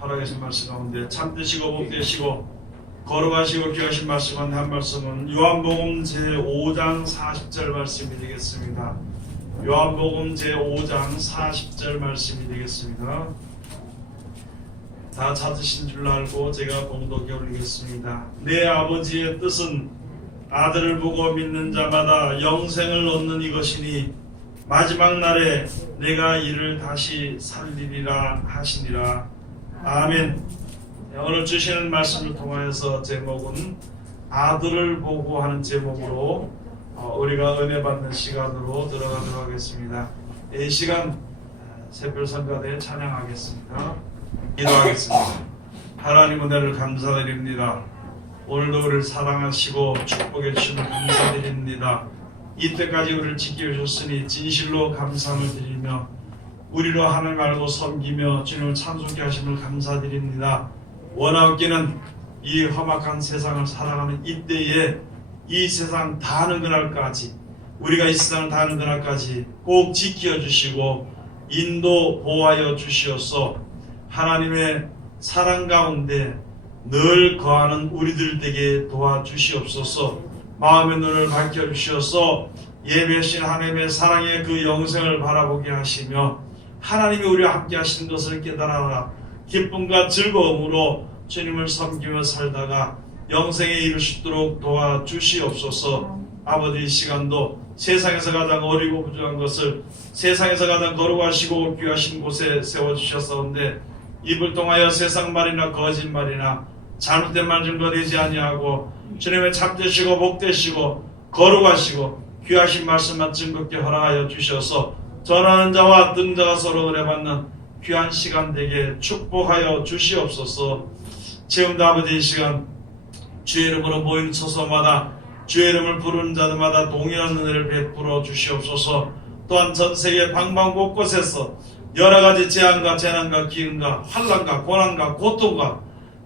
허락하신 말씀 가운데 참되시고 복되시고 거룩하시고 귀하신 말씀 가운데 한 말씀은 요한복음 제5장 40절 말씀이 되겠습니다. 요한복음 제5장 40절 말씀이 되겠습니다. 다 찾으신 줄 알고 제가 봉독해 올리겠습니다. 내 아버지의 뜻은 아들을 보고 믿는 자마다 영생을 얻는 이것이니 마지막 날에 내가 이를 다시 살리리라 하시니라. 아멘. 오늘 주시는 말씀을 통하여서 제목은 아들을 보고 하는 제목으로 우리가 은혜 받는 시간으로 들어가도록 하겠습니다. 이 시간 새별성가대 찬양하겠습니다. 기도하겠습니다. 하나님 은혜를 감사드립니다. 오늘도 우리를 사랑하시고 축복해 주시는 감사드립니다. 이때까지 우리를 지켜주셨으니 진실로 감사함을 드리며 우리로 하나님 알고 섬기며 주님을 찬송케 하심을 감사드립니다. 원하옵기는 이 험악한 세상을 살아가는 이때에 이 세상 다하는 그날까지 우리가 이 세상을 다하는 그날까지 꼭 지켜주시고 인도 보호하여 주시옵소서. 하나님의 사랑 가운데 늘 거하는 우리들 되게 도와주시옵소서. 마음의 눈을 밝혀주시옵소서. 예배하신 하나님의 사랑의 그 영생을 바라보게 하시며 하나님이 우리와 함께 하시는 것을 깨달아라 기쁨과 즐거움으로 주님을 섬기며 살다가 영생에 이를 수 있도록 도와주시옵소서. 아버지 이 시간도 세상에서 가장 어리고 부족한 것을 세상에서 가장 거룩하시고 귀하신 곳에 세워주셨사온데 입을 통하여 세상 말이나 거짓말이나 잘못된 말 증거되지 아니하고 주님의 참되시고 복되시고 거룩하시고 귀하신 말씀만 증거케 허락하여 주셔서 전하는 자와 듣는 자가 서로 은혜받는 귀한 시간 되게 축복하여 주시옵소서. 지금도 아버지 이 시간 주의 이름으로 모인 처소마다 주의 이름을 부르는 자들마다 동일한 은혜를 베풀어 주시옵소서. 또한 전세계 방방 곳곳에서 여러가지 재앙과 재난과 기근과 환난과 고난과 고통과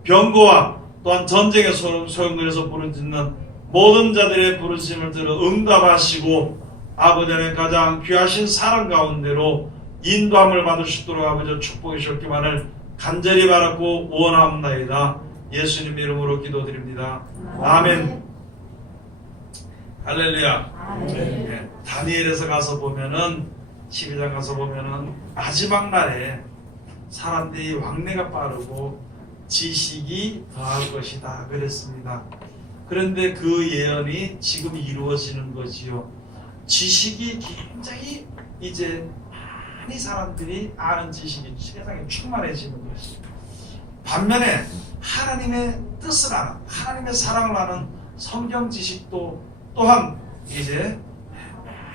병고와 또한 전쟁의 소용돌이에서 부르짖는 모든 자들의 부르심을 들어 응답하시고 아버지 안에 가장 귀하신 사랑 가운데로 인도함을 받을 수 있도록 아버지 축복해 주셨기만을 간절히 바라고 원합나이다. 예수님 이름으로 기도드립니다. 아멘. 할렐루야. 네, 다니엘에서 가서 보면은 12장 가서 보면은 마지막 날에 사람들이 왕래가 빠르고 지식이 더할 것이다 그랬습니다. 그런데 그 예언이 지금 이루어지는 거지요. 지식이 굉장히 이제 많이 사람들이 아는 지식이 세상에 충만해지는 것이죠. 반면에 하나님의 뜻을 아는 하나님의 사랑을 아는 성경 지식도 또한 이제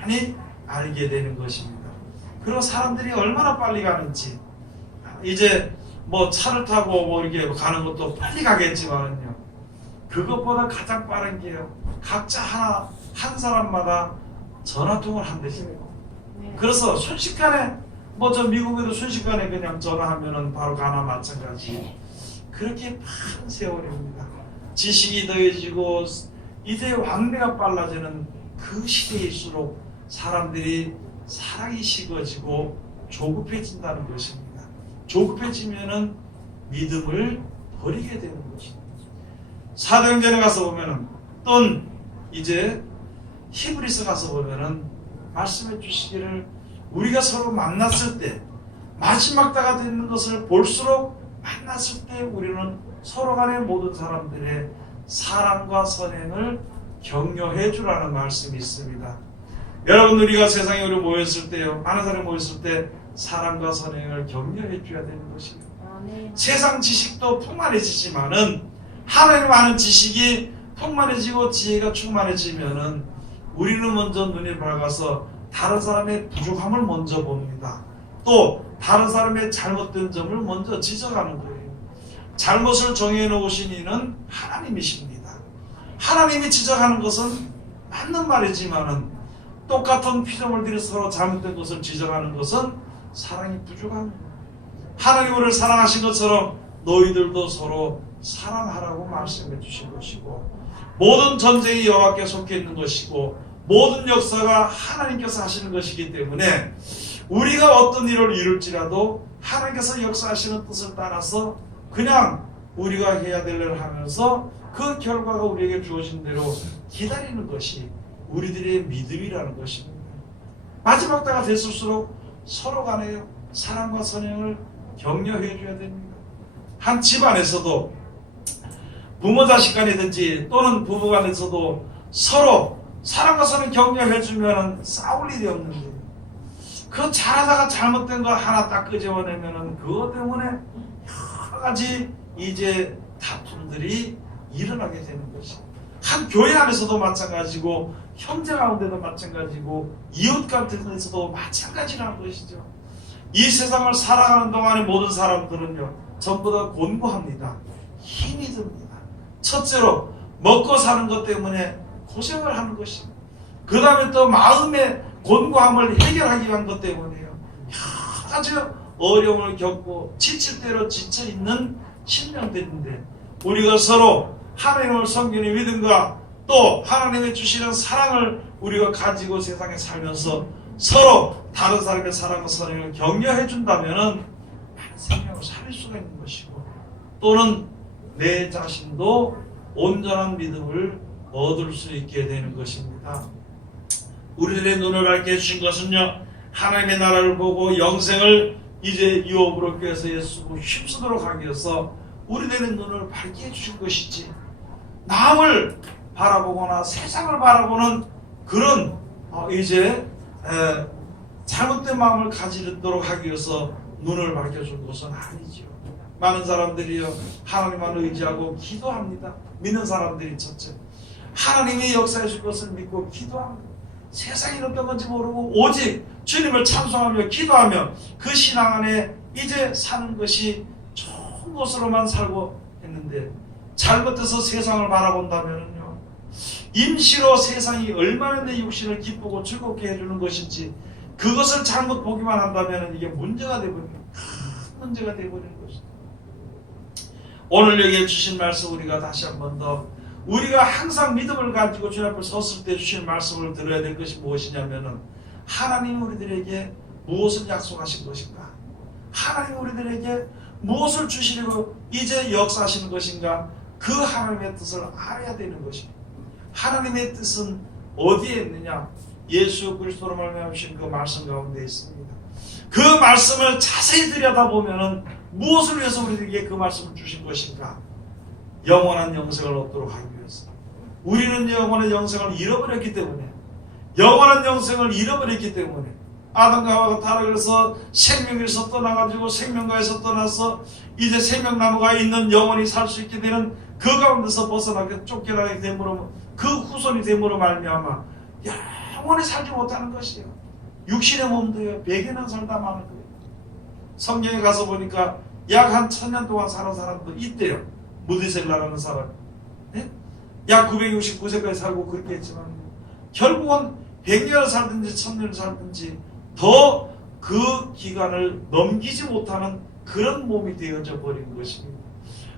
많이 알게 되는 것입니다. 그리고 사람들이 얼마나 빨리 가는지 이제 뭐 차를 타고 뭐 이렇게 가는 것도 빨리 가겠지만요. 그것보다 가장 빠른 게요. 각자 한 사람마다 전화통을 한대잖아요. 그래서 순식간에 뭐 저 미국에도 순식간에 그냥 전화하면은 바로 가나 마찬가지. 그렇게 빠른 세월입니다. 지식이 더해지고 이제 왕래가 빨라지는 그 시대일수록 사람들이 사랑이 식어지고 조급해진다는 것입니다. 조급해지면은 믿음을 버리게 되는 것입니다. 사도행전에 가서 보면은 또 이제 히브리서 가서 보면은 말씀해 주시기를 우리가 서로 만났을 때 마지막 때가 되는 것을 볼수록 만났을 때 우리는 서로 간의 모든 사람들의 사랑과 선행을 격려해 주라는 말씀이 있습니다. 여러분 우리가 세상에 우리 모였을 때요 많은 사람이 모였을 때 사랑과 선행을 격려해 줘야 되는 것입니다. 세상 지식도 풍만해지지만은 하나님 아는 지식이 풍만해지고 지혜가 충만해지면은 우리는 먼저 눈이 밝아서 다른 사람의 부족함을 먼저 봅니다. 또 다른 사람의 잘못된 점을 먼저 지적하는 거예요. 잘못을 정해 놓으신 이는 하나님이십니다. 하나님이 지적하는 것은 맞는 말이지만은 똑같은 피조물 들이 서로 잘못된 것을 지적하는 것은 사랑이 부족한 거예요. 하나님 우리를 사랑하신 것처럼 너희들도 서로 사랑하라고 말씀해 주신 것이고 모든 전쟁이 여호와께 속해 있는 것이고 모든 역사가 하나님께서 하시는 것이기 때문에 우리가 어떤 일을 이룰지라도 하나님께서 역사하시는 뜻을 따라서 그냥 우리가 해야 될 일을 하면서 그 결과가 우리에게 주어진 대로 기다리는 것이 우리들의 믿음이라는 것입니다. 마지막 때가 됐을수록 서로 간에 사랑과 선행을 격려해 줘야 됩니다. 한 집안에서도 부모 자식 간이든지 또는 부부 간에서도 서로 사랑과 선행 격려해 주면 싸울 일이 없는데, 그 잘하다가 잘못된 거 하나 딱 끄집어내면은 그것 때문에 여러 가지 이제 다툼들이 일어나게 되는 것이, 한 교회 안에서도 마찬가지고 형제 가운데도 마찬가지고 이웃 같은 데서도 마찬가지라는 것이죠. 이 세상을 살아가는 동안에 모든 사람들은요 전부 다 곤고합니다. 힘이 듭니다. 첫째로 먹고 사는 것 때문에 고생을 하는 것입니다. 그 다음에 또 마음의 곤고함을 해결하기 위한 것 때문에요 여러 가지 어려움을 겪고 지칠 대로 지쳐있는 신령들인데, 우리가 서로 하나님을 섬기는 믿음과 또 하나님의 주시는 사랑을 우리가 가지고 세상에 살면서 서로 다른 사람의 사랑과 선행을 격려해 준다면 생명을 살릴 수가 있는 것이고, 또는 내 자신도 온전한 믿음을 얻을 수 있게 되는 것입니다. 우리들의 눈을 밝게 해주신 것은요 하나님의 나라를 보고 영생을 이제 유업으로 꾀해서 예수로 힘쓰도록 하기 위해서 우리들의 눈을 밝게 해주신 것이지, 남을 바라보거나 세상을 바라보는 그런 이제 잘못된 마음을 가지도록 하기 위해서 눈을 밝혀준 것은 아니죠. 많은 사람들이요 하나님만 의지하고 기도합니다. 믿는 사람들이 첫째 하나님이 역사해 줄 것을 믿고 기도합니다. 세상이 어떤 건지 모르고 오직 주님을 찬송하며 기도하며 그 신앙 안에 이제 사는 것이 좋은 것으로만 살고 했는데, 잘못해서 세상을 바라본다면요 임시로 세상이 얼마나 내 육신을 기쁘고 즐겁게 해주는 것인지 그것을 잘못 보기만 한다면 이게 문제가 되버리는, 큰 문제가 되버리는 것이죠. 오늘 여기에 주신 말씀 우리가 다시 한 번 더, 우리가 항상 믿음을 가지고 주님 앞에 섰을 때 주신 말씀을 들어야 될 것이 무엇이냐면은, 하나님 우리들에게 무엇을 약속하신 것인가, 하나님 우리들에게 무엇을 주시려고 이제 역사하시는 것인가, 그 하나님의 뜻을 알아야 되는 것입니다. 하나님의 뜻은 어디에 있느냐? 예수 그리스도로 말미암으신 그 말씀 가운데 있습니다. 그 말씀을 자세히 들여다보면은 무엇을 위해서 우리에게 그 말씀을 주신 것인가? 영원한 영생을 얻도록 하기 위해서. 우리는 영원한 영생을 잃어버렸기 때문에, 영원한 영생을 잃어버렸기 때문에 아담과 하와가 타락해서 생명에서 떠나가지고 생명가에서 떠나서 이제 생명나무가 있는 영원히 살 수 있게 되는 그 가운데서 벗어나게 쫓겨나게 됨으로, 그 후손이 됨으로 말미암아 영원히 살지 못하는 것이에요. 육신의 몸도요 100여년 살다 마는 거예요. 성경에 가서 보니까 약 한 1000년 동안 사는 사람도 있대요. 무드셀라라는 사람, 네? 약 969세까지 살고 그렇게 했지만 결국은 100년을 살든지 1000년을 살든지 더 그 기간을 넘기지 못하는 그런 몸이 되어져 버린 것입니다.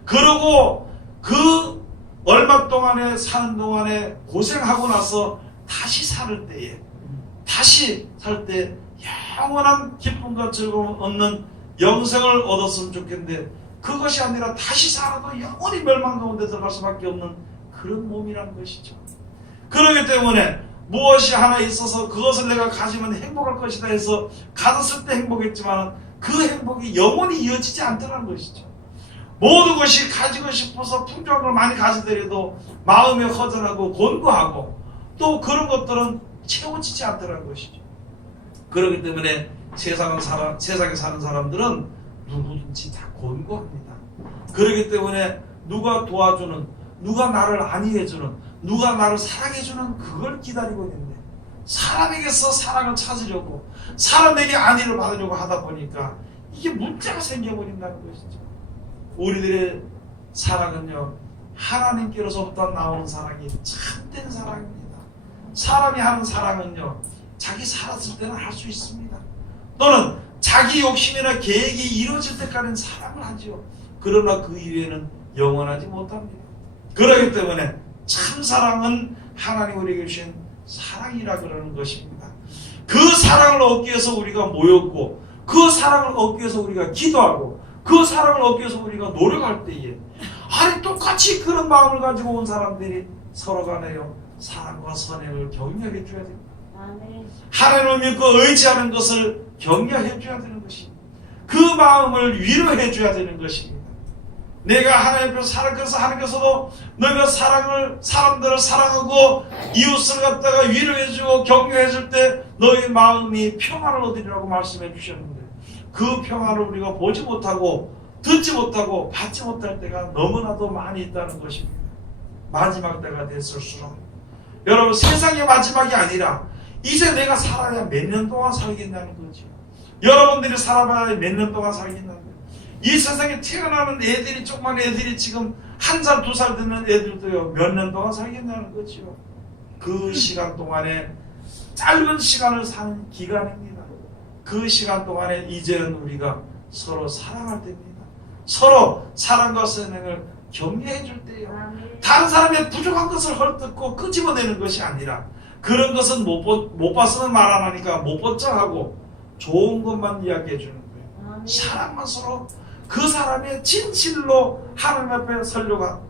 그러고 그 얼마 동안에 사는 동안에 고생하고 나서 다시 살 때에, 다시 살 때 영원한 기쁨과 즐거움을 얻는 영생을 얻었으면 좋겠는데, 그것이 아니라 다시 살아도 영원히 멸망 가운데 들어갈 수밖에 없는 그런 몸이라는 것이죠. 그렇기 때문에 무엇이 하나 있어서 그것을 내가 가지면 행복할 것이다 해서 가졌을 때 행복했지만 그 행복이 영원히 이어지지 않더라는 것이죠. 모든 것이 가지고 싶어서 풍족한 걸 많이 가지더라도 마음이 허전하고 곤고하고 또 그런 것들은 채워지지 않더라는 것이죠. 그렇기 때문에 세상에 사는 사람들은 누구든지 다 곤고합니다. 그렇기 때문에 누가 도와주는, 누가 나를 안위해주는, 누가 나를 사랑해주는 그걸 기다리고 있는데, 사람에게서 사랑을 찾으려고, 사람에게 안위를 받으려고 하다 보니까 이게 문제가 생겨버린다는 것이죠. 우리들의 사랑은요 하나님께로서부터 나오는 사랑이 참된 사랑입니다. 사람이 하는 사랑은요 자기 살았을 때는 할 수 있습니다. 또는 자기 욕심이나 계획이 이루어질 때까지는 사랑을 하죠. 그러나 그 이후에는 영원하지 못합니다. 그렇기 때문에 참 사랑은 하나님 우리에게 주신 사랑이라 그러는 것입니다. 그 사랑을 얻기 위해서 우리가 모였고, 그 사랑을 얻기 위해서 우리가 기도하고, 그 사랑을 얻기 위해서 우리가 노력할 때에, 아니 똑같이 그런 마음을 가지고 온 사람들이 서로 간에요 사랑과 선행을 격려해 줘야 됩니다. 하나님을 믿고 의지하는 것을 격려해 줘야 되는 것입니다. 그 마음을 위로해 줘야 되는 것입니다. 내가 하나님 앞에서 살아가서 하나님께서도 너희가 사람들을 사랑하고 이웃을 갖다가 위로해 주고 격려해 줄 때 너희 마음이 평안을 얻으리라고 말씀해 주셨는데, 그 평안을 우리가 보지 못하고 듣지 못하고 받지 못할 때가 너무나도 많이 있다는 것입니다. 마지막 때가 됐을수록 여러분, 세상의 마지막이 아니라 이제 내가 살아야 몇 년 동안 살겠다는 거죠. 여러분들이 살아봐야 몇 년 동안 살겠다는 거예요. 이 세상에 태어나는 애들이, 조그만 애들이 지금 1살, 2살 되는 애들도요, 몇 년 동안 살겠다는 거죠. 그 시간 동안에 짧은 시간을 사는 기간입니다. 그 시간 동안에 이제는 우리가 서로 사랑할 때입니다. 서로 사랑과 선행을 격려해 줄 때예요. 다른 사람의 부족한 것을 헐뜯고 끄집어내는 것이 아니라, 그런 것은 못 봤으면 말 안 하니까 못 본 척하고 좋은 것만 이야기해 주는 거예요. 사랑만 서로 그 사람의 진실로 하나님 앞에 서려고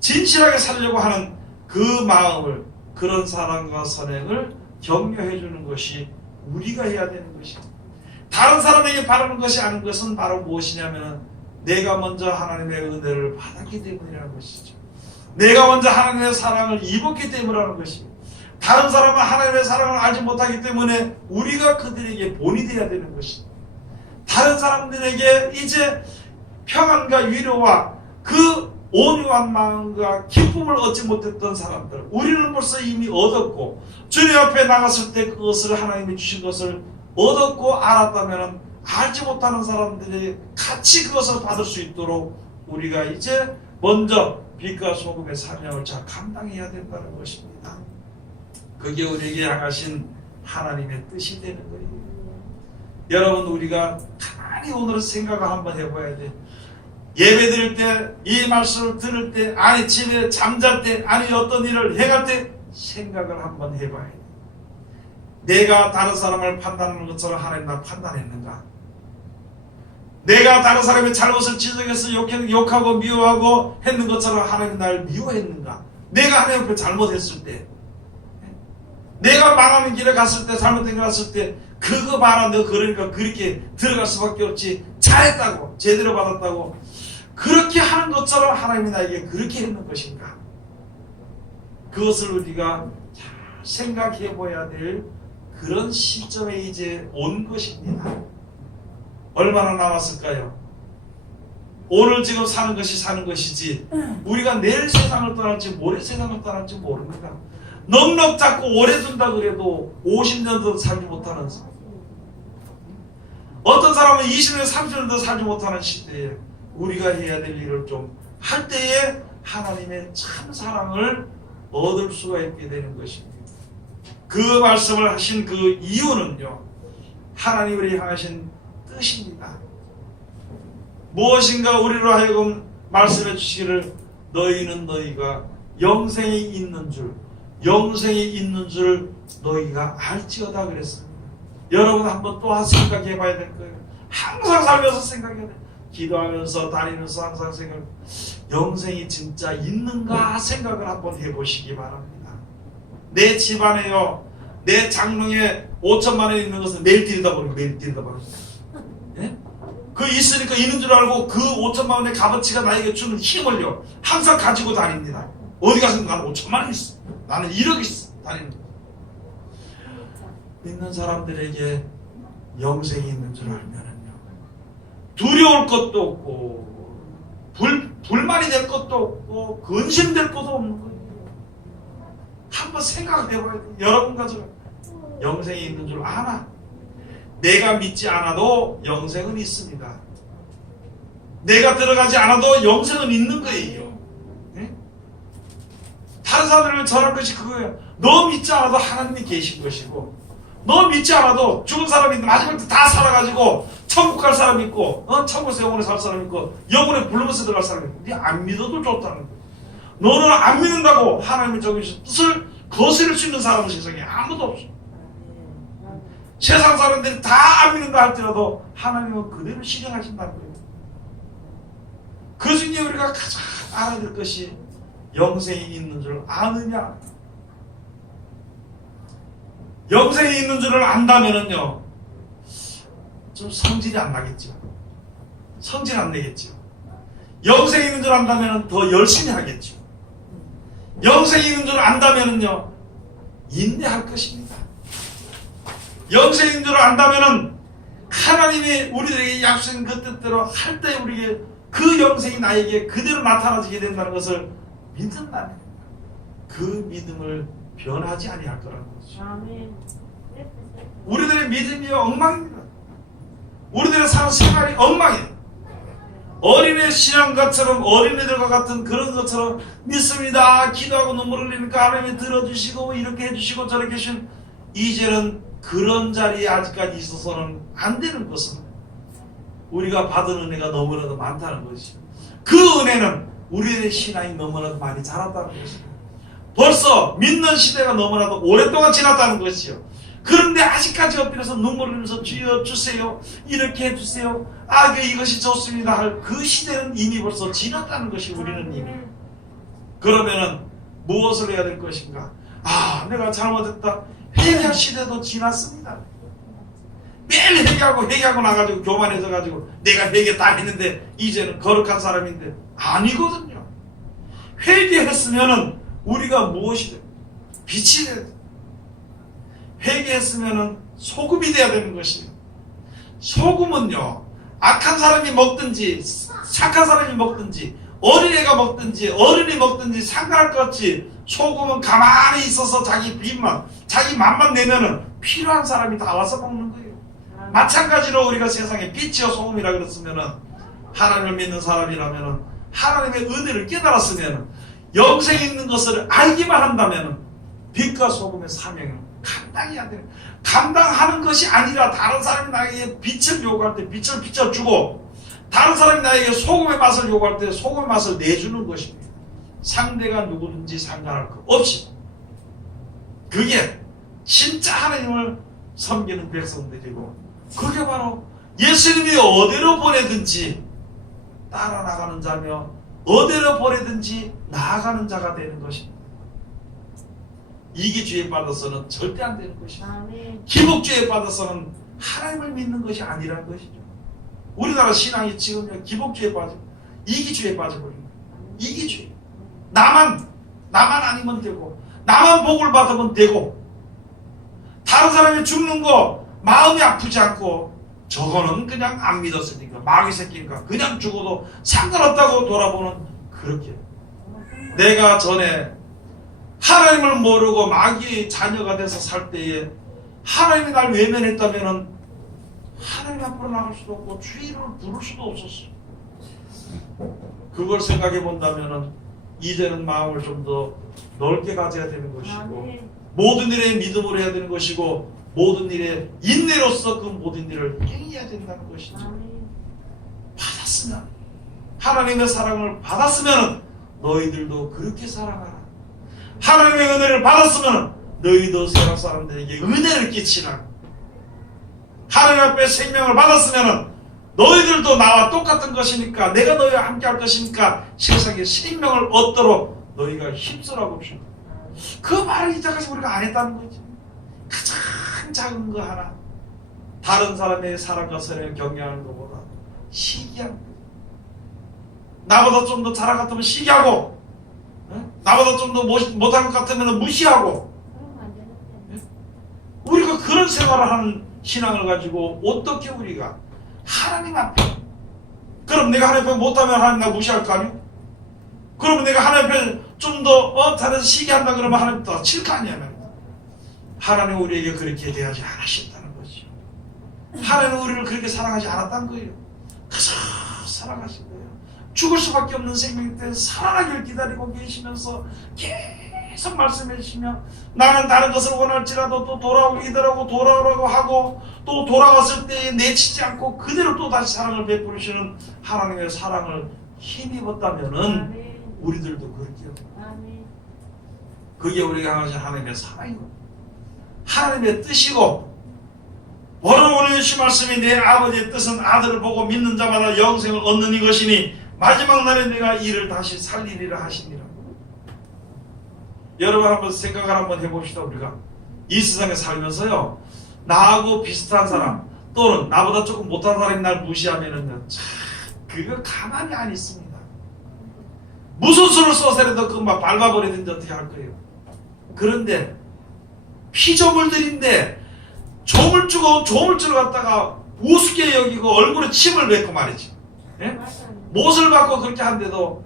진실하게 살려고 하는 그 마음을, 그런 사랑과 선행을 격려해 주는 것이 우리가 해야 되는 것입니다. 다른 사람에게 바라는 것이 아닌 것은 바로 무엇이냐면, 내가 먼저 하나님의 은혜를 받았기 때문이라는 것이죠. 내가 먼저 하나님의 사랑을 입었기 때문이라는 것입니다. 다른 사람은 하나님의 사랑을 알지 못하기 때문에 우리가 그들에게 본이 되어야 되는 것입니다. 다른 사람들에게 이제 평안과 위로와 그 온유한 마음과 기쁨을 얻지 못했던 사람들, 우리는 벌써 이미 얻었고, 주님 앞에 나갔을 때 그것을 하나님이 주신 것을 얻었고 알았다면, 알지 못하는 사람들이 같이 그것을 받을 수 있도록 우리가 이제 먼저 빛과 소금의 사명을 잘 감당해야 된다는 것입니다. 그게 우리에게 향하신 하나님의 뜻이 되는 거예요. 여러분, 우리가 가만히 오늘 생각을 한번 해봐야 돼. 예배 드릴 때, 이 말씀을 들을 때, 아니 집에 잠잘 때, 아니 어떤 일을 해갈 때 생각을 한번 해봐야 돼. 내가 다른 사람을 판단하는 것처럼 하나님 날 판단했는가? 내가 다른 사람의 잘못을 지적해서 욕하고 미워하고 했는 것처럼 하나님 날 미워했는가? 내가 하나님 앞에 잘못했을 때, 내가 망하는 길에 갔을 때, 잘못된 길 갔을 때, 그거 봐라, 너 그러니까 그렇게 들어갈 수밖에 없지, 잘했다고, 제대로 받았다고, 그렇게 하는 것처럼 하나님이 나에게 그렇게 했는 것인가? 그것을 우리가 잘 생각해 보아야 될 그런 시점에 이제 온 것입니다. 얼마나 남았을까요? 오늘 지금 사는 것이 사는 것이지, 우리가 내일 세상을 떠날지 모레 세상을 떠날지 모릅니다. 넉넉 잡고 오래 둔다 그래도 50년도 살지 못하는, 어떤 사람은 20년, 30년도 살지 못하는 시대에 우리가 해야 될 일을 좀 할 때에 하나님의 참 사랑을 얻을 수가 있게 되는 것입니다. 그 말씀을 하신 그 이유는요, 하나님을 향하신 뜻입니다. 무엇인가 우리로 하여금 말씀해 주시기를, 너희는 너희가 영생이 있는 줄 너희가 알지어다 그랬습니다. 여러분 한번 또 생각해 봐야 될 거예요. 항상 살면서 생각해야 돼요. 기도하면서 다니면서 항상 영생이 진짜 있는가 생각을 한번 해보시기 바랍니다. 내 집안에요, 내 장롱에 5천만 원 있는 것은 매일 들여다보는 거예요. 매일 들여다보는 거예요. 예? 그 있으니까 있는 줄 알고 그 5천만 원의 값어치가 나에게 주는 힘을요, 항상 가지고 다닙니다. 어디 가서 나는 5천만 원 있어, 나는 1억 있어, 다니는 거예요. 믿는 사람들에게 영생이 있는 줄 알면은요, 두려울 것도 없고 불만이 될 것도 없고 근심될 것도 없는 거예요. 한번 생각을 해봐야 돼요. 여러분 가지고 영생이 있는 줄 아나? 내가 믿지 않아도 영생은 있습니다. 내가 들어가지 않아도 영생은 있는 거예요. 네? 다른 사람들은 전할 것이 그거예요. 너 믿지 않아도 하나님이 계신 것이고, 너 믿지 않아도 죽은 사람이 마지막 때 다 살아가지고 천국 갈 사람 있고, 천국에서 영원히 살 사람 있고, 영원히 불러서 들어갈 사람 있고, 네 안 믿어도 좋다는 거예요. 너는 안 믿는다고 하나님의 정해주신 뜻을 거스릴 수 있는 사람은 세상에 아무도 없어. 세상 사람들이 다 안 믿는다 할지라도 하나님은 그대로 실행하신다는 거예요. 그 중에 우리가 가장 알아야 될 것이 영생이 있는 줄 아느냐. 영생이 있는 줄을 안다면은요, 좀 성질이 안 나겠죠. 성질 안 내겠죠. 영생이 있는 줄 안다면은 더 열심히 하겠죠. 영생이 있는 줄 안다면은요, 인내할 것입니다. 영생이 있는 줄 안다면은 하나님이 우리들에게 약속한 그 뜻대로 할 때 우리에게 그 영생이 나에게 그대로 나타나지게 된다는 것을 믿는다면 그 믿음을 변하지 아니할 거라는 거죠. 아멘. 우리들의 믿음이 엉망입니다. 우리들의 사는 생활이 엉망이에요. 어린애 신앙가처럼 어린애들과 같은 그런 것처럼 믿습니다. 기도하고 눈물 흘리니까 하나님이 들어주시고 이렇게 해주시고 저렇게 해주신, 이제는 그런 자리에 아직까지 있어서는 안 되는 것은 우리가 받은 은혜가 너무나도 많다는 것이죠. 그 은혜는 우리의 신앙이 너무나도 많이 자랐다는 것이죠. 벌써 믿는 시대가 너무나도 오랫동안 지났다는 것이요. 그런데 아직까지 엎드려서 눈물 흘리면서 주여 주세요, 이렇게 해주세요, 이것이 좋습니다 할 그 시대는 이미 벌써 지났다는 것이 우리는 이미. 그러면은 무엇을 해야 될 것인가? 내가 잘못했다. 회개 시대도 지났습니다. 매일 회개하고 나가지고 교만해져 가지고 내가 회개 다 했는데 이제는 거룩한 사람인데 아니거든요. 회개했으면은 우리가 무엇이 돼? 빛이 돼야 돼. 회개했으면은 소금이 돼야 되는 것이에요. 소금은요, 악한 사람이 먹든지 착한 사람이 먹든지 어린애가 먹든지 어른이 먹든지 상관할 것 없이 소금은 가만히 있어서 자기 빚만, 자기 맛만 내면은 필요한 사람이 다 와서 먹는 거예요. 마찬가지로 우리가 세상에 빛이요 소금이라 그랬으면은, 하나님을 믿는 사람이라면은, 하나님의 은혜를 깨달았으면은, 영생 있는 것을 알기만 한다면은 빛과 소금의 사명을 감당해야 돼요. 감당하는 것이 아니라 다른 사람이 나에게 빛을 요구할 때 빛을 비춰주고, 다른 사람이 나에게 소금의 맛을 요구할 때 소금의 맛을 내주는 것입니다. 상대가 누구든지 상관할 것 없이. 그게 진짜 하나님을 섬기는 백성들이고, 그게 바로 예수님이 어디로 보내든지 따라 나가는 자며 어디로 보내든지 나아가는 자가 되는 것입니다. 이기주의에 빠져서는 절대 안 되는 것입니다. 기복주의에 빠져서는 하나님을 믿는 것이 아니라는 것이죠. 우리나라 신앙이 지금 기복주의에 빠지고 이기주의에 빠져버린 거예요. 이기주의. 나만 아니면 되고, 나만 복을 받으면 되고, 다른 사람이 죽는 거 마음이 아프지 않고, 저거는 그냥 안 믿었으니까, 마귀 새끼니까 그냥 죽어도 상관없다고 돌아보는, 그렇게. 내가 전에 하나님을 모르고 마귀의 자녀가 돼서 살 때에 하나님이 날 외면했다면은 하나님 앞으로 나갈 수도 없고 주의 이름을 부를 수도 없었어. 그걸 생각해 본다면은 이제는 마음을 좀 더 넓게 가져야 되는 것이고, 모든 일에 믿음으로 해야 되는 것이고, 모든 일에 인내로서 그 모든 일을 행해야 된다는 것이죠. 받았으면, 하나님의 사랑을 받았으면 너희들도 그렇게 사랑하라. 하나님의 은혜를 받았으면 너희도 세상 사람들에게 은혜를 끼치라. 하나님 앞에 생명을 받았으면 너희들도 나와 똑같은 것이니까, 내가 너희와 함께 할 것이니까 세상에 생명을 얻도록 너희가 힘쓰라고 합시다. 그 말을 이제까지 우리가 안 했다는 거지. 가장 작은 거 하나, 다른 사람의 사랑과 선행을 경외하는 것보다 시기한 거예요. 나보다 좀 더 잘한 것 같으면 시기하고, 나보다 좀 더 못한 것 같으면 무시하고, 우리가 그런 생활을 하는 신앙을 가지고 어떻게 우리가 하나님 앞에, 그럼 내가 하나님 앞에 못하면 하나님 나 무시할 거 아니에요? 그러면 내가 하나님 앞에 좀 더 잘해서 시기한다 그러면 하나님 더 칠 거 아니야? 하나님 우리에게 그렇게 대하지 않으셨다는 거죠. 하나님 우리를 그렇게 사랑하지 않았다는 거예요. 가장 사랑하신 거예요. 죽을 수밖에 없는 생명 때 살아나길 기다리고 계시면서 계속 말씀해 주시며, 나는 다른 것을 원할지라도 또 돌아오기더라고 돌아오라고 하고, 또 돌아왔을 때 내치지 않고 그대로 또 다시 사랑을 베푸시는 하나님의 사랑을 힘입었다면은 우리들도 그렇게요. 그게 우리가 하신 하나님의 사랑이고 하나님의 뜻이고, 바로 오늘 주신 말씀이 내 아버지의 뜻은 아들을 보고 믿는 자마다 영생을 얻는 이것이니 마지막 날에 내가 이를 다시 살리리라 하시니라. 여러분 한번 생각을 한번 해봅시다. 우리가 이 세상에 살면서요, 나하고 비슷한 사람 또는 나보다 조금 못한 사람이 날 무시하면은요, 참 그거 가만히 안 있습니다. 무슨 수를 써서라도 그거 막 밟아버리든지 어떻게 할 거예요. 그런데 피조물들인데 조물주를 갖다가 우습게 여기고 얼굴에 침을 뱉고 말이지. 예? 못을 받고 그렇게 한데도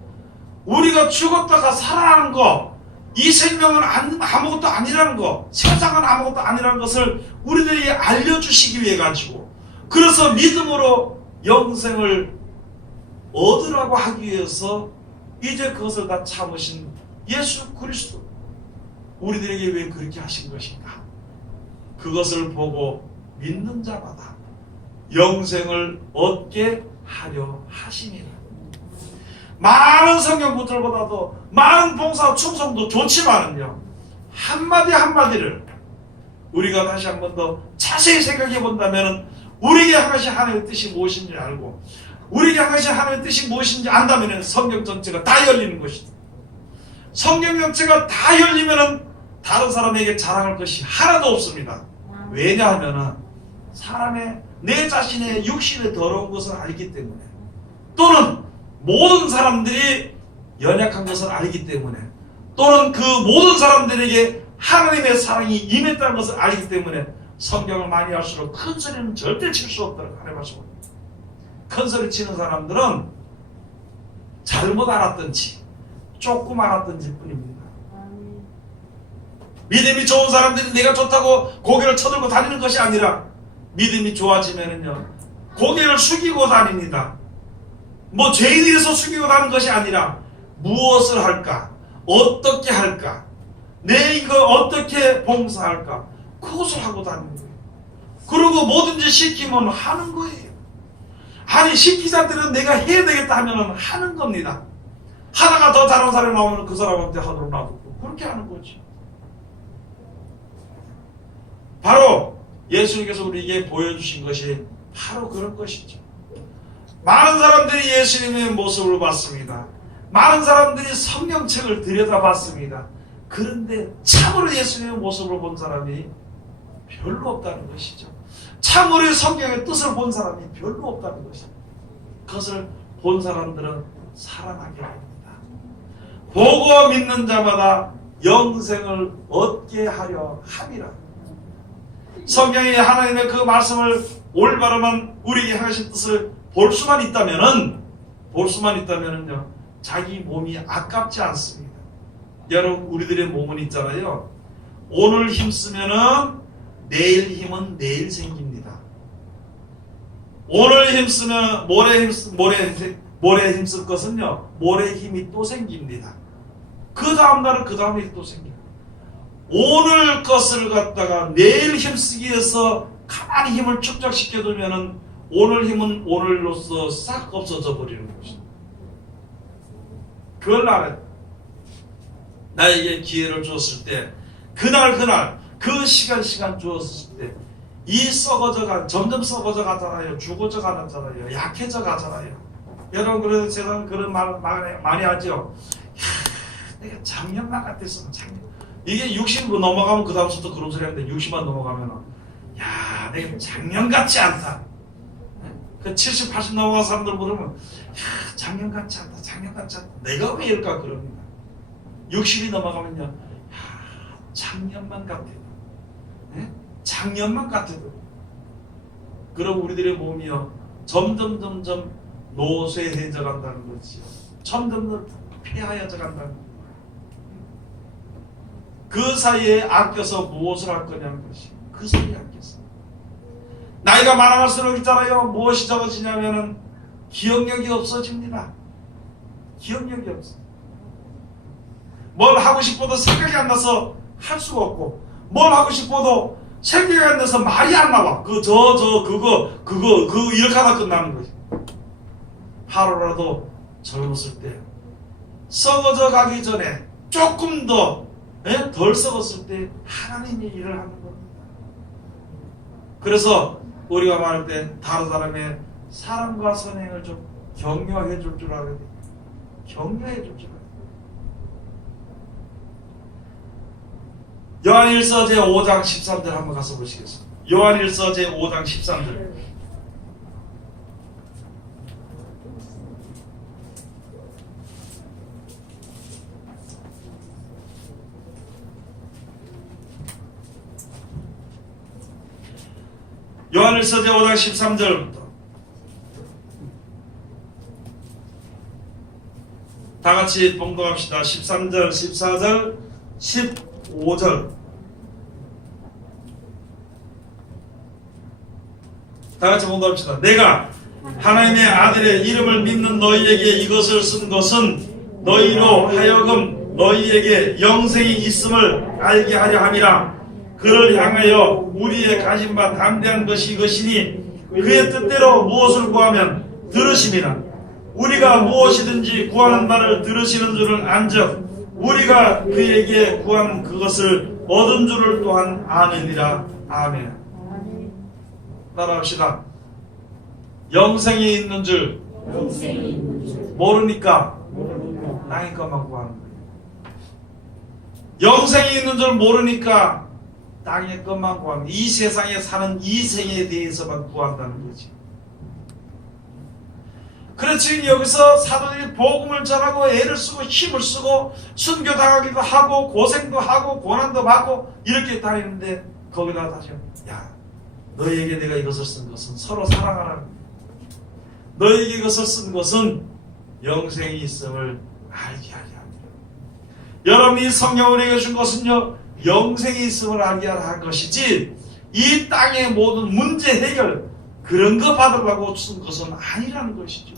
우리가 죽었다가 살아나는 거, 이 생명은 아무것도 아니라는 거, 세상은 아무것도 아니라는 것을 우리들에게 알려주시기 위해 가지고, 그래서 믿음으로 영생을 얻으라고 하기 위해서 이제 그것을 다 참으신 예수 그리스도, 우리들에게 왜 그렇게 하신 것인가? 그것을 보고 믿는 자마다 영생을 얻게 하려 하심이라. 많은 성경 구절보다도 많은 봉사 충성도 좋지만은요, 한마디 한마디를 우리가 다시 한 번 더 자세히 생각해 본다면 우리에게 향하신 하나님의 뜻이 무엇인지 알고, 우리에게 향하신 하나님의 뜻이 무엇인지 안다면 성경 전체가 다 열리는 것이다. 성경 전체가 다 열리면 다른 사람에게 자랑할 것이 하나도 없습니다. 왜냐하면 사람의 내 자신의 육신의 더러운 것을 알기 때문에, 또는 모든 사람들이 연약한 것을 알기 때문에, 또는 그 모든 사람들에게 하나님의 사랑이 임했다는 것을 알기 때문에 성경을 많이 할수록 큰 소리는 절대 칠 수 없다고 하나님 말씀합니다. 큰 소리 치는 사람들은 잘못 알았든지 조금 알았든지 뿐입니다. 믿음이 좋은 사람들이 내가 좋다고 고개를 쳐들고 다니는 것이 아니라, 믿음이 좋아지면은요, 고개를 숙이고 다닙니다. 뭐 죄인이라서 숙이고 다니는 것이 아니라 무엇을 할까, 어떻게 할까, 내 이거 어떻게 봉사할까, 그것을 하고 다니는 거예요. 그리고 뭐든지 시키면 하는 거예요. 아니 시키자들은 내가 해야 되겠다 하면 하는 겁니다. 하다가 더 잘하는 사람이 나오면 그 사람한테 하도록 놔두고 그렇게 하는 거지. 바로 예수님께서 우리에게 보여주신 것이 바로 그런 것이죠. 많은 사람들이 예수님의 모습을 봤습니다. 많은 사람들이 성경책을 들여다봤습니다. 그런데 참으로 예수님의 모습을 본 사람이 별로 없다는 것이죠. 참으로 성경의 뜻을 본 사람이 별로 없다는 것이죠. 그것을 본 사람들은 살아나게 됩니다. 보고 믿는 자마다 영생을 얻게 하려 함이라. 성경에 하나님의 그 말씀을 올바르만 우리에게 하신 뜻을 볼 수만 있다면은요, 자기 몸이 아깝지 않습니다. 여러분, 우리들의 몸은 있잖아요. 오늘 힘쓰면은 내일 힘은 내일 생깁니다. 오늘 힘쓰면 모레 힘쓸 것은요, 모레 힘이 또 생깁니다. 그 다음날은 그 다음 일이 또 생깁니다. 오늘 것을 갖다가 내일 힘쓰기 위해서 가만히 힘을 축적시켜두면은 오늘 힘은 오늘로서 싹 없어져 버리는 것입니다. 그걸 알아요. 나에게 기회를 주었을 때, 그날 그 시간 주었을 때 이 점점 썩어져 가잖아요. 죽어져 가잖아요. 약해져 가잖아요. 여러분, 그런 세상 그런 말 많이 하죠. 내가 작년만 같았으면 작년. 이게 60으로 넘어가면 그 다음부터 그런 소리 하는데 60만 넘어가면은 야, 내가 작년 같지 않다. 그 70, 80 넘어간 사람들 물으면 야, 작년 같지 않다. 내가 왜 이럴까 그럽니다. 60이 넘어가면요, 야, 작년만 같아도, 네? 작년만 같아도. 그럼 우리들의 몸이요, 점점 노쇠해져 간다는 거지요. 점점 폐하여져 간다는 거예요. 그 사이에 아껴서 무엇을 할 거냐는 것이, 그 사이에 아껴서. 나이가 많아갈수록 있잖아요, 무엇이 적어지냐면은 기억력이 없어집니다. 기억력이 없어. 뭘 하고 싶어도 생각이 안 나서 할 수가 없고, 뭘 하고 싶어도 생각이 안 나서 말이 안 나와. 그거 이렇게 하다 끝나는 거지. 하루라도 젊었을 때, 썩어져 가기 전에 조금 덜 썩었을 때 하나님의 일을 하는 겁니다. 그래서 우리가 말할 때 다른 사람의 사랑과 선행을 좀 격려해 줄 줄 알아야 돼. 격려해 줄 줄 알아야 돼. 요한일서 제5장 13절 한번 가서 보시겠습니다. 요한일서 제5장 13절. 요한일서 제5장 13절부터 다같이 봉독합시다. 13절, 14절, 15절 다같이 봉독합시다. 내가 하나님의 아들의 이름을 믿는 너희에게 이것을 쓴 것은 너희로 하여금 너희에게 영생이 있음을 알게 하려 함이라. 그를 향하여 우리의 가진 바 담대한 것이 이것이니 그의 뜻대로 무엇을 구하면 들으심이라. 우리가 무엇이든지 구하는 바를 들으시는 줄을 안즉 우리가 그에게 구하는 그것을 얻은 줄을 또한 아느니라. 아멘. 따라합시다. 영생이 있는 줄 모르니까 땅의 것만 구하는 거예요. 영생이 있는 줄 모르니까 땅의 것만 구합니다. 이 세상에 사는 이 생에 대해서만 구한다는 거지. 그렇지, 여기서 사도들이 복음을 전하고 애를 쓰고 힘을 쓰고 순교당하기도 하고 고생도 하고 고난도 받고 이렇게 다니는데 거기다가 다시 야, 너희에게 내가 이것을 쓴 것은 서로 사랑하라는 거야. 너희에게 이것을 쓴 것은 영생이 있음을 알게 하려 합니다. 여러분이 성령을 내게 준 것은요, 영생이 있음을 알게 한 것이지 이 땅의 모든 문제 해결 그런 거 받으려고 쓴 것은 아니라는 것이죠.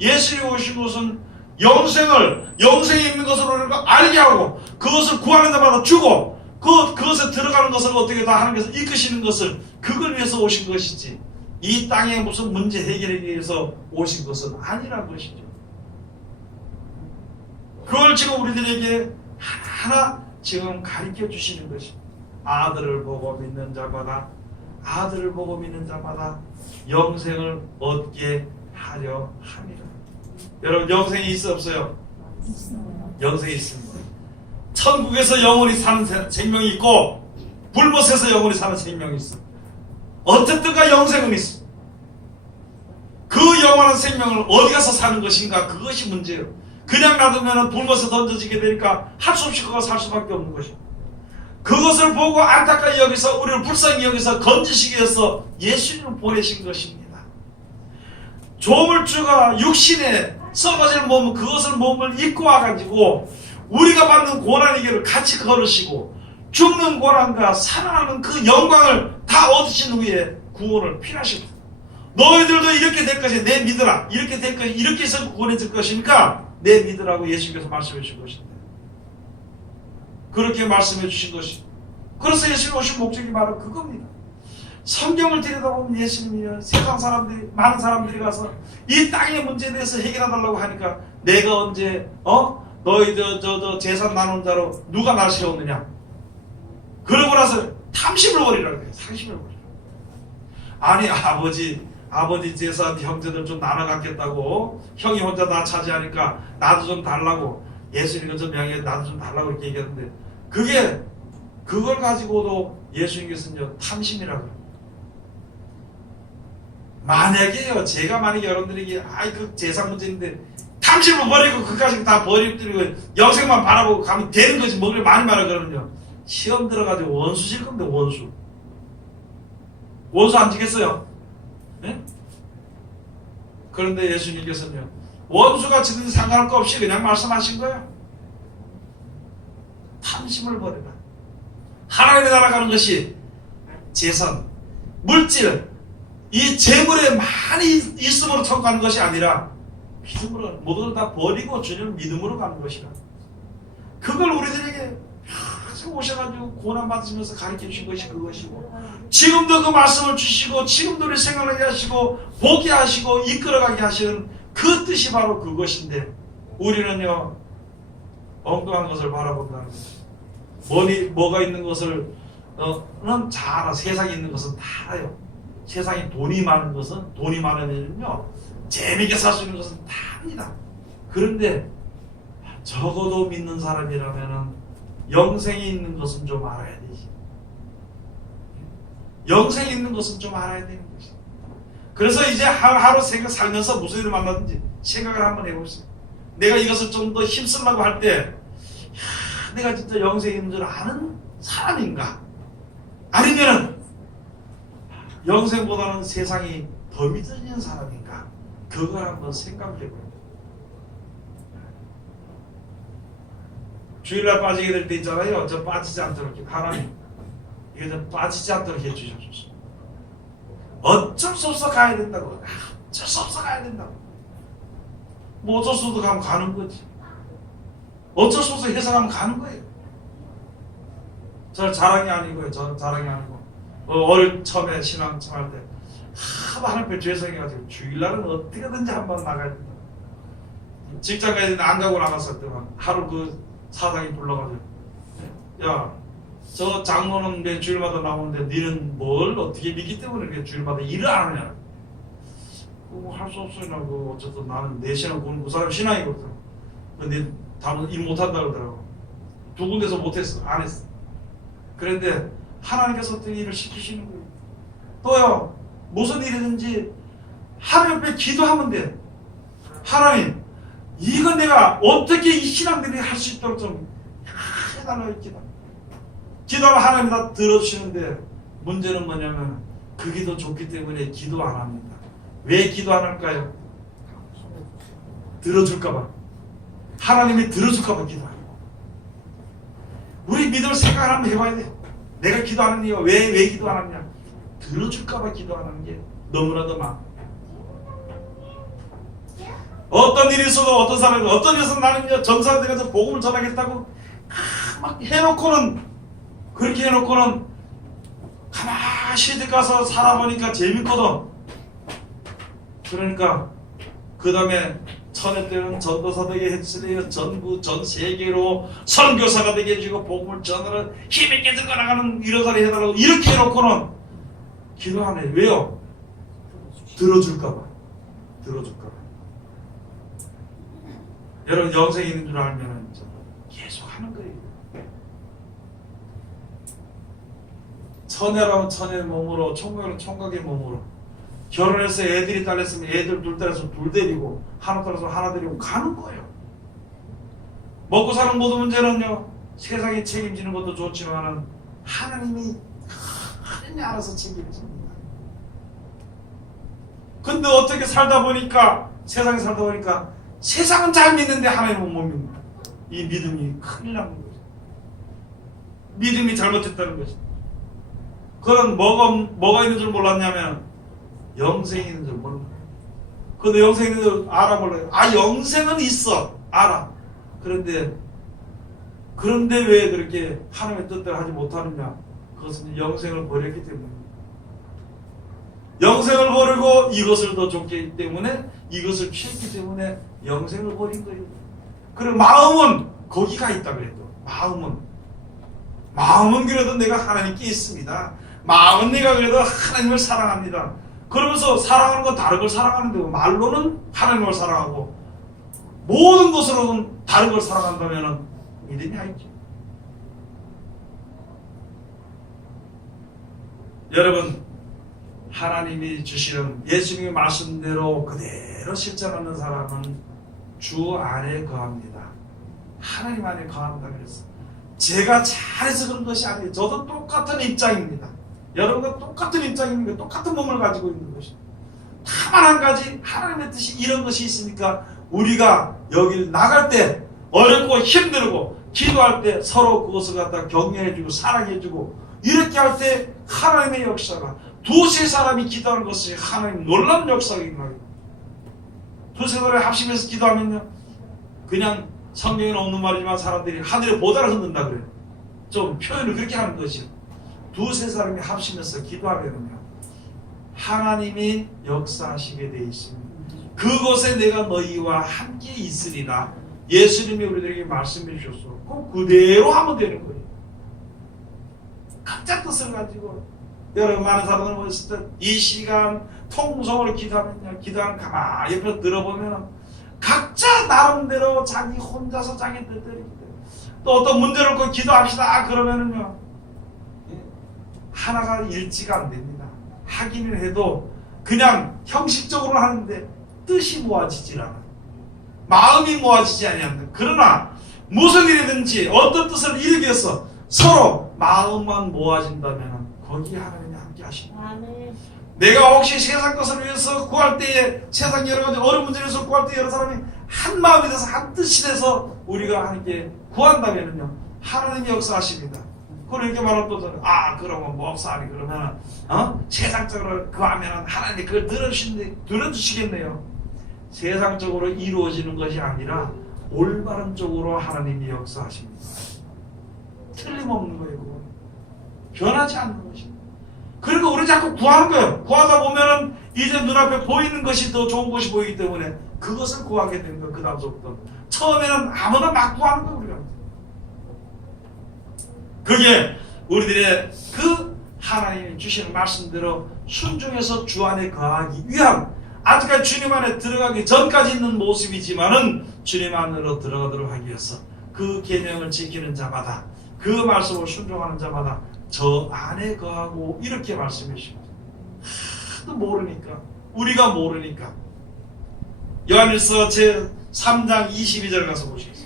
예수님이 오신 것은 영생이 있는 것을 우리가 알게 하고 그것을 구하는 데마다 주고 그것에 들어가는 것을 어떻게 다 하나님께서 이끄시는 것을 그걸 위해서 오신 것이지 이 땅의 무슨 문제 해결에 위해서 오신 것은 아니라는 것이죠. 그걸 지금 우리들에게 하나하나 지금 가르쳐 주시는 것입니다. 아들을 보고 믿는 자마다 영생을 얻게 하려 함이라. 여러분, 영생이 있어 없어요? 영생이 있습니다. 천국에서 영원히 사는 생명이 있고 불못에서 영원히 사는 생명이 있어. 어쨌든가 영생은 있어. 그 영원한 생명을 어디 가서 사는 것인가, 그것이 문제예요. 그냥 놔두면 불못에 던져지게 되니까 할 수 없이 그거 살 수밖에 없는 것이고, 그것을 보고 안타까이 여기서 우리를 불쌍히 여기서 건지시기 위해서 예수님을 보내신 것입니다. 조물주가 육신에 썩어질 몸, 그것을 몸을 입고 와가지고 우리가 받는 고난의 길을 같이 걸으시고 죽는 고난과 살아나는 그 영광을 다 얻으신 후에 구원을 필요하십니다. 너희들도 이렇게 될 것이야, 내 믿으라. 이렇게 될 것이, 이렇게 해서 구원해질 것이니까 내 믿으라고 예수님께서 말씀해 주신 것인데, 그렇게 말씀해 주신 것이, 그래서 예수님 오신 목적이 바로 그겁니다. 성경을 들여다보면 예수님이 세상 사람들이, 많은 사람들이 가서 이 땅의 문제에 대해서 해결해달라고 하니까 내가 언제 너희 저 재산 나눈 자로 누가 날 세웠느냐, 그러고 나서 탐심을 버리라고 해요. 상심을 버리라. 아니, 아버지 재산 형제들 좀 나눠 갖겠다고, 형이 혼자 다 차지하니까 나도 좀 달라고, 예수님은 좀 명예 나도 좀 달라고 이렇게 얘기하는데, 그걸 가지고도 예수님께서는요, 탐심이라고 합니다. 만약에요, 제가 만약에 여러분들에게 그 재산 문제인데 탐심을 버리고 그까지 다 버리고 영생만 바라보고 가면 되는 거지, 뭐 그래 많이 말하 그러면요, 시험 들어가지고 원수 질 건데, 원수 안 지겠어요? 네? 그런데 예수님께서는요, 원수가 지든지 상관할 거 없이 그냥 말씀하신 거예요. 탐심을 버려라. 하나님의 나라 가는 것이 재산, 물질, 이 재물에 많이 있음으로 청구하는 것이 아니라 믿음으로, 모든 걸 다 버리고 주님 믿음으로 가는 것이라. 그걸 우리들에게 항상 오셔가지고 고난 받으시면서 가르쳐 주신 것이 그것이고, 지금도 그 말씀을 주시고 지금도 우리 생각하게 하시고 보게 하시고 이끌어가게 하시는 그 뜻이 바로 그것인데, 우리는요, 엉뚱한 것을 바라본다는 거예요. 뭐가 있는 것을 잘 알아. 세상에 있는 것은 다 알아요. 세상에 돈이 많은 것은, 돈이 많으면요 재미있게 살 수 있는 것은 다 합니다. 그런데 적어도 믿는 사람이라면은 영생이 있는 것은 좀 알아야 되지. 영생이 있는 것은 좀 알아야 되는 것이. 그래서 이제 하루 살면서 무슨 일을 만나든지 생각을 한번 해보세요. 내가 이것을 좀 더 힘쓰려고 할 때 내가 진짜 영생이 있는 줄 아는 사람인가? 아니면은 영생보다는 세상이 더 믿어지는 사람인가? 그걸 한번 생각해봐요. 주일날 빠지게 될 때 있잖아요. 저 빠지지 않도록 하나님 이게 좀 빠지지 않도록 해주셔서 어쩔 수 없어 가야 된다고. 어쩔 수 없어 가야 된다고. 뭐 어쩔 수 없어 가면 가는 거지. 어쩔 수 없어 해석하면 가는 거예요. 저 자랑이 아니고요. 저는 자랑이 아니고 어릴 처음에 신앙 청할 때 하도 하나님 죄송해가지고 주일날은 어떻게든지 한번 나가야 된다. 직장 가야 되는데 안 가고 나갔을 때만 하루 그 사장이 불러가지고 야, 저 장로는 매 주일마다 나오는데 너는 뭘 어떻게 믿기 때문에 이렇게 주일마다 일을 안 하냐? 할 수 없어요. 나 어쨌든 나는 내 신앙 보는 그 사람 신앙이거든. 근데 다음은 일 못한다 그러더라고. 두 군데서 못했어. 안 했어. 그런데 하나님께서 어떤 일을 시키시는 거예요. 또요, 무슨 일이든지 하나님 앞에 기도하면 돼. 하나님, 이건 내가 어떻게 이 신앙들이 할 수 있도록 좀 해달라고 기도. 기도하면 하나님이 다 들어주시는데 문제는 뭐냐면 그 기도 좋기 때문에 기도 안 합니다. 왜 기도 안 할까요? 들어줄까봐. 하나님이 들어줄까봐 기도하고. 우리 믿음을 생각을 한번 해봐야 돼. 내가 기도하는 이유가 왜 기도 안 하느냐? 들어줄까봐 기도 안 하는 게 너무나도 많아. 어떤 일이 있어도 어떤 사람이 어떤 일에서 나는 전사들에서 복음을 전하겠다고 막 해놓고는 그렇게 해놓고는 가만히 시댁 가서 살아보니까 재밌거든. 그러니까 그 다음에 천회 때는 전도사 되게 해주세요. 전부 전 세계로 선교사가 되게 해주고 복음을 전하는 힘있게 들고 나가는 이런 사람이 해달라고 이렇게 해놓고는 기도 안 해. 왜요? 들어줄까봐. 들어줄까봐. 여러분 영생이 있는 줄 알면 계속 하는 거예요. 천혜라면 천혜의 몸으로, 총각은 총각의 몸으로. 결혼해서 애들이 딸렸으면 애들 둘 딸려서 둘 데리고 하나 딸려서 하나 데리고 가는 거예요. 먹고 사는 모든 문제는요, 세상이 책임지는 것도 좋지만 하나님이 알아서 책임집니다. 근데 어떻게 살다 보니까 세상에 살다 보니까 세상은 잘 믿는데 하나님은 못 믿는다. 이 믿음이 큰일 나는 거죠. 믿음이 잘못됐다는 거죠. 그런 뭐가 있는 줄 몰랐냐면 영생이 있는 줄 몰라. 근데 영생이 있는 줄 알아볼래요. 영생은 있어. 알아. 그런데 왜 그렇게 하나님의 뜻대로 하지 못하느냐? 그것은 영생을 버렸기 때문입니다. 영생을 버리고 이것을 더 줬기 때문에 이것을 취했기 때문에 영생을 버린 거예요. 그리고 마음은 거기가 있다 그랬죠. 마음은 그래도 내가 하나님께 있습니다. 마음은 내가 그래도 하나님을 사랑합니다. 그러면서 사랑하는 건 다른 걸 사랑하는데 말로는 하나님을 사랑하고 모든 것으로는 다른 걸 사랑한다면 믿음이 아니죠. 여러분, 하나님이 주시는 예수님의 말씀대로 그대로 실천하는 사람은 주 안에 거합니다. 하나님 안에 거한다 그랬어요. 제가 잘해서 그런 것이 아니에요. 저도 똑같은 입장입니다. 여러분과 똑같은 입장입니다. 똑같은 몸을 가지고 있는 것입니다. 다만 한 가지 하나님의 뜻이 이런 것이 있으니까 우리가 여기를 나갈 때 어렵고 힘들고 기도할 때 서로 그것을 갖다 격려해주고 사랑해주고 이렇게 할 때 하나님의 역사가 두세 사람이 기도하는 것이 하나님 놀라운 역사인 거예요. 두세 사람이 합심해서 기도하면요, 그냥 성경에는 없는 말이지만 사람들이 하늘에 보다를 흔든다 그래요. 좀 표현을 그렇게 하는 것이요. 두세 사람이 합심해서 기도하면요, 하나님이 역사하시게 되어 있습니다. 그곳에 내가 너희와 함께 있으리라. 예수님이 우리들에게 말씀해 주셨어. 꼭 그대로 하면 되는 거예요. 각자 뜻을 가지고 여러분 많은 사람들 보셨을 때 이 시간 통성으로 기도하면요, 기도하는 가만히 옆에서 들어보면 각자 나름대로 자기 혼자서 자기 뜻대로 또 어떤 문제를 놓고 기도합시다 그러면은요 하나가 일치가 안 됩니다. 하기는 해도 그냥 형식적으로 하는데 뜻이 모아지질 않아. 마음이 모아지지 않는다. 그러나 무슨 일이든지 어떤 뜻을 이루기 위해서 서로 마음만 모아진다면 거기에 하나님이 함께 하십니다. 내가 혹시 세상 것을 위해서 구할 때에 세상 여러 가지 어려운 문제를 위해서 구할 때 여러 사람이 한 마음이 돼서 한 뜻이 돼서 우리가 하나님께 구한다면요 하나님이 역사하십니다. 그걸 이렇게 말하면 또 그러면 목사님 그러면 세상적으로 구하면 하나님이 그걸 들어주시겠네요. 세상적으로 이루어지는 것이 아니라 올바른 쪽으로 하나님이 역사하십니다. 틀림없는 거예요. 그건. 변하지 않는 것입니다. 그러니까 우리 자꾸 구하는 거예요. 구하다 보면은 이제 눈앞에 보이는 것이 더 좋은 것이 보이기 때문에 그것을 구하게 되는 거예요. 그 다음부터. 처음에는 아무나 막 구하는 거예요. 우리가. 그게 우리들의 그 하나님이 주시는 말씀대로 순종해서 주 안에 거하기 위한 아직까지 주님 안에 들어가기 전까지 있는 모습이지만은 주님 안으로 들어가도록 하기 위해서 그 계명을 지키는 자마다 그 말씀을 순종하는 자마다 저 안에 거하고 이렇게 말씀해 주십니다. 하도 모르니까 우리가 모르니까 요한일서 제 3장 22절 가서 보시겠습니다.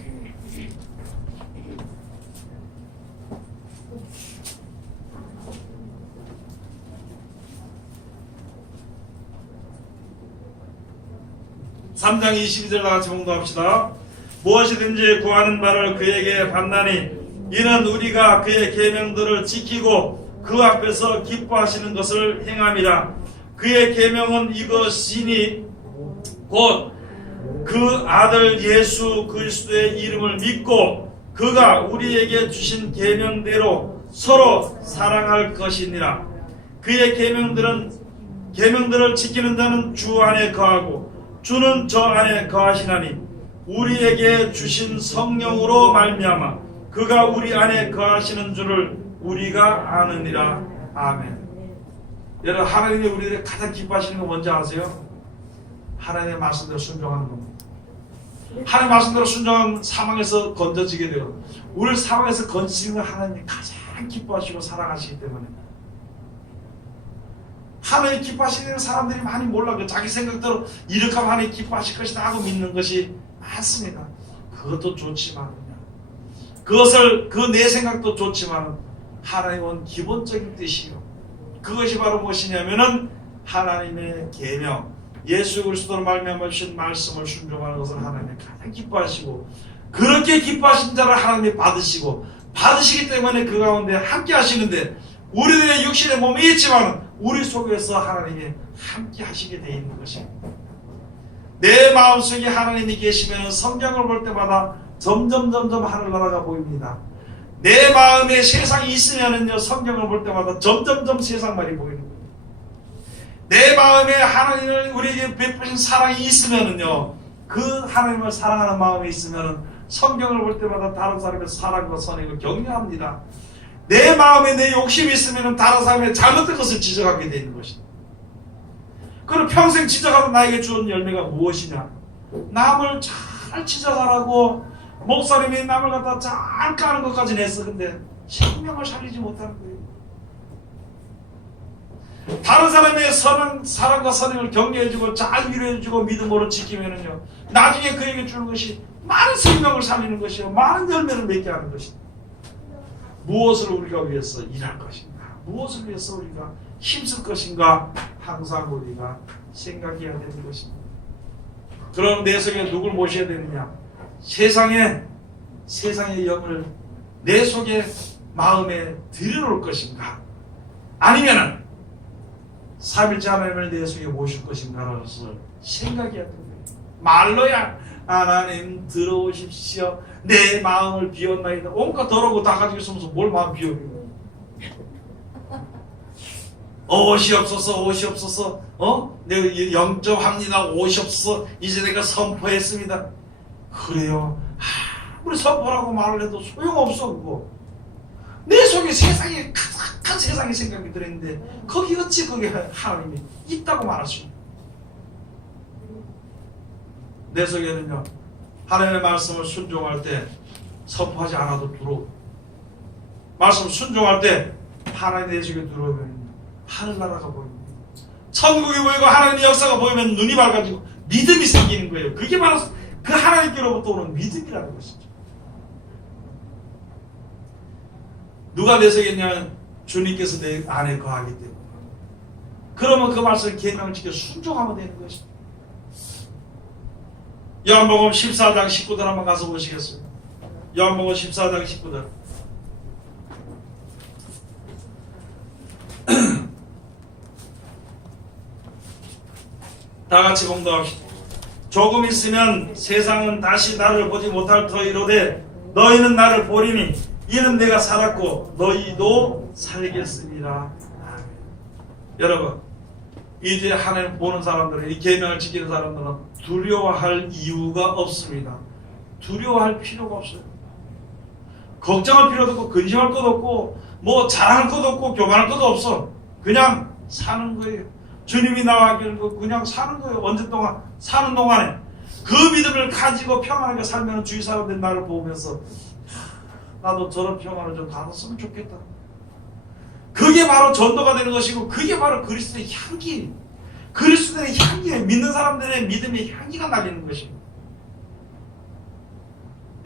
(3장 22절) 같이 봉독합시다. 무엇이든지 구하는 바를 그에게 받나니 이는 우리가 그의 계명들을 지키고 그 앞에서 기뻐하시는 것을 행함이라. 그의 계명은 이것이니 곧 그 아들 예수 그리스도의 이름을 믿고 그가 우리에게 주신 계명대로 서로 사랑할 것이니라. 그의 계명들을 지키는 자는 주 안에 거하고 주는 저 안에 거하시나니 우리에게 주신 성령으로 말미암아 그가 우리 안에 거하시는 줄을 우리가 아느니라. 아멘. 여러분 하나님이 우리에게 가장 기뻐하시는 거 뭔지 아세요? 하나님의 말씀대로 순종하는 겁니다. 하나님의 말씀대로 순종하는 상황에서 건져지게 돼요. 우리를 상황에서 건지시는 걸 하나님이 가장 기뻐하시고 사랑하시기 때문에 하나님 기뻐하시는 사람들이 많이 몰라. 자기 생각대로 이렇게 하면 하나님 기뻐하실 것이다 하고 믿는 것이 많습니다. 그것도 좋지만 그것을 그 내 생각도 좋지만 하나님은 기본적인 뜻이요. 그것이 바로 무엇이냐면은 하나님의 계명, 예수 그리스도로 말미암아 주신 말씀을 순종하는 것을 하나님이 가장 기뻐하시고 그렇게 기뻐하신 자를 하나님이 받으시기 때문에 그 가운데 함께 하시는데 우리들의 육신의 몸이 있지만 우리 속에서 하나님이 함께 하시게 되어 있는 것입니다. 내 마음속에 하나님이 계시면 성경을 볼 때마다 점점 하늘나라가 보입니다. 내 마음에 세상이 있으면은요 성경을 볼 때마다 점점 세상만이 보이는 거예요. 내 마음에 하나님을 우리에게 베푸신 사랑이 있으면은요 그 하나님을 사랑하는 마음이 있으면은 성경을 볼 때마다 다른 사람의 사랑과 선행을 격려합니다. 내 마음에 내 욕심이 있으면은 다른 사람의 잘못된 것을 지적하게 되는 것입니다. 그럼 평생 지적하고 나에게 주는 열매가 무엇이냐? 남을 잘 지적하라고 목사님이 남을 갖다 잘 까는 것까지는 했어. 근데 생명을 살리지 못하는 거예요. 다른 사람의 사랑과 선행을 격려해주고 잘 위로해주고 믿음으로 지키면은요 나중에 그에게 주는 것이 많은 생명을 살리는 것이요 많은 열매를 맺게 하는 것입니다. 무엇을 우리가 위해서 일할 것인가? 무엇을 위해서 우리가 힘쓸 것인가? 항상 우리가 생각해야 되는 것입니다. 그럼 내 속에 누굴 모셔야 되느냐? 세상의 영을 내 속에 마음에 들여놓을 것인가? 아니면은 삼일째 하나님을 내 속에 모실 것인가라는 것을 생각해야 됩니다. 말로야 하나님 들어오십시오. 내 마음을 비웠나이다. 온갖 더러운 거 다 가지고 있으면서 뭘 마음 비워요? 옷이 없어서 내가 영접합니다. 옷이 없어서 이제 내가 선포했습니다. 그래요. 아무리 선포라고 말을 해도 소용없어. 그거 내 속에 세상이 가득 세상의 생각이 들었는데 거기 어찌 거기 하나님이 있다고 말할 수 있냐. 내 속에는요, 하나님의 말씀을 순종할 때 선포하지 않아도 들어오고, 말씀 순종할 때 하나님 내 속에 들어오면 하늘나라가 보입니다. 천국이 보이고 하나님의 역사가 보이면 눈이 밝아지고 믿음이 생기는 거예요. 그게 바로 그 하나님께로부터 오는 믿음이라는 것이죠. 누가 내 속에 있냐면 주님께서 내 안에 거하기 때문에. 그러면 그 말씀을 계명을 지켜 순종하면 되는 것입니다. 요한복음 14장 19절 한번 가서 보시겠어요? 요한복음 14장 19절. 다 같이 봉독합시다. 조금 있으면 세상은 다시 나를 보지 못할 터이로되 너희는 나를 보리니 이는 내가 살았고 너희도 살겠습니다. 여러분, 이제 하나님 보는 사람들은, 이 계명을 지키는 사람들은 두려워할 이유가 없습니다. 두려워할 필요가 없어요. 걱정할 필요도 없고 근심할 것도 없고 뭐 자랑할 것도 없고 교만할 것도 없어. 그냥 사는 거예요. 주님이 나와 하기를 그냥 사는 거예요. 언제 동안 사는 동안에 그 믿음을 가지고 평안하게 살면 주위 사람들이 나를 보면서 나도 저런 평안을 좀 가졌으면 좋겠다. 그게 바로 전도가 되는 것이고, 그게 바로 그리스도의 향기, 그리스도의 향기에 믿는 사람들의 믿음의 향기가 날리는 것입니다.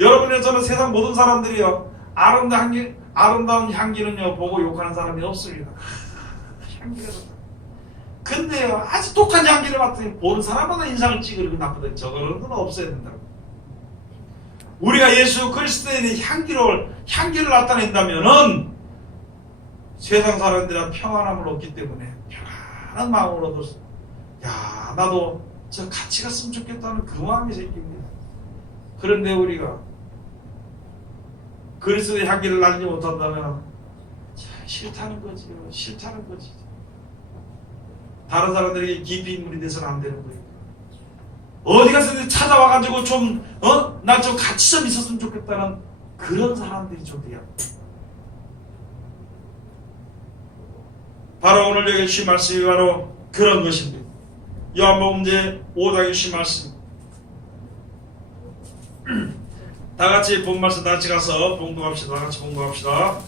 여러분의 저는 세상 모든 사람들이요, 아름다운 향기는요 보고 욕하는 사람이 없습니다. 향기가 좋다. 근데요, 아주 독한 향기를 맡으니 보는 사람마다 인상을 찌그리고 나쁘다. 저거는 없애야 된다고. 우리가 예수 그리스도의 향기를 나타낸다면은 세상 사람들은 평안함을 얻기 때문에 편안한 마음을 얻었어. 야, 나도 저 같이 갔으면 좋겠다는 그 마음이 생깁니다. 그런데 우리가 그리스도의 향기를 날리지 못한다면 싫다는 거지요. 싫다는 거지. 다른 사람들에게 깊이 인물이 돼서는 안 되는 거예요. 어디 가서 찾아와가지고 나 좀 같이 좀 있었으면 좋겠다는 그런 사람들이 좀 돼야. 바로 오늘 여기 주신 말씀이 바로 그런 것입니다. 요한복음 제 5장에 주신 말씀. 다 같이 본 말씀 다 같이 가서 봉독합시다. 다 같이 봉독합시다.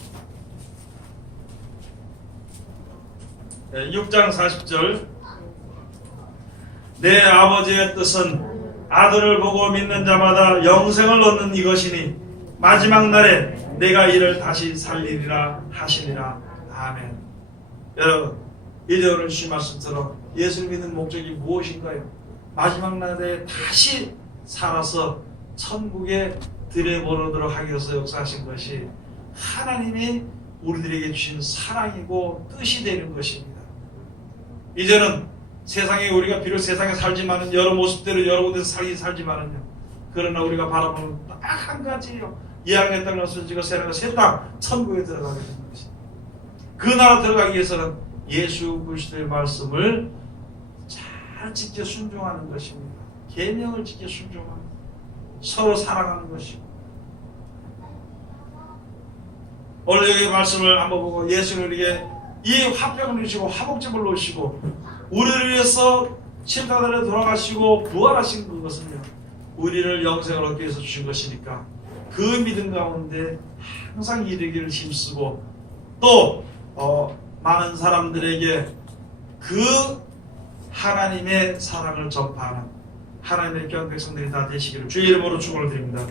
6장 40절. 내 아버지의 뜻은 아들을 보고 믿는 자마다 영생을 얻는 이것이니 마지막 날에 내가 이를 다시 살리리라 하시니라. 아멘. 여러분, 이제 오늘 주신 말씀처럼 예수를 믿는 목적이 무엇인가요? 마지막 날에 다시 살아서 천국에 들여보내도록 하기 위해서 역사하신 것이 하나님이 우리들에게 주신 사랑이고 뜻이 되는 것입니다. 이제는 세상에 우리가 비록 세상에 살지만은 여러 모습대로 여러 곳에서 살지만은요, 그러나 우리가 바라보는 딱 한 가지예요. 이 땅의 땅을 쓰지고 새 땅 천국에 들어가게 되는 것입니다. 그 나라 들어가기 위해서는 예수 그리스도의 말씀을 잘 지켜 순종하는 것입니다. 계명을 지켜 순종하는, 서로 사랑하는 것이고. 오늘 여기 말씀을 한번 보고 예수는 우리에게 이 화병을 주시고 화목제물 놓으시고 우리를 위해서 십자가에 돌아가시고 부활하신 그것은요, 우리를 영생을 얻기 위해서 주신 것이니까 그 믿음 가운데 항상 이르기를 힘쓰고 또 많은 사람들에게 그 하나님의 사랑을 전파하는 하나님의 귀한 백성들이 다 되시기를 주의 이름으로 축원을 드립니다.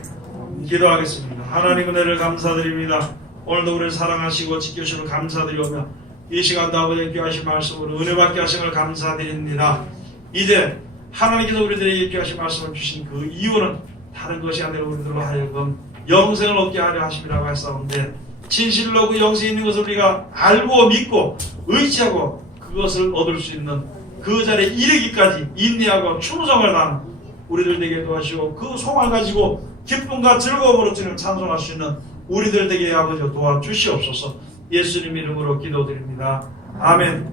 기도하겠습니다. 하나님 은혜를 감사드립니다. 오늘도 우리를 사랑하시고 지켜주시는 감사드리오며 이 시간도 아버지의 귀하신 말씀으로 은혜받게 하심을 감사드립니다. 이제 하나님께서 우리들에게 귀하신 말씀을 주신 그 이유는 다른 것이 아니라 우리들로 하여금 영생을 얻게 하려 하심이라고 했사온데, 진실로 그 영생이 있는 것을 우리가 알고 믿고 의지하고 그것을 얻을 수 있는 그 자리에 이르기까지 인내하고 충성을 다하는 우리들 되게 도와주시고 그 소망을 가지고 기쁨과 즐거움으로 주님 찬송할 수 있는 우리들 되게 아버지 도와주시옵소서. 예수님 이름으로 기도드립니다. 아멘.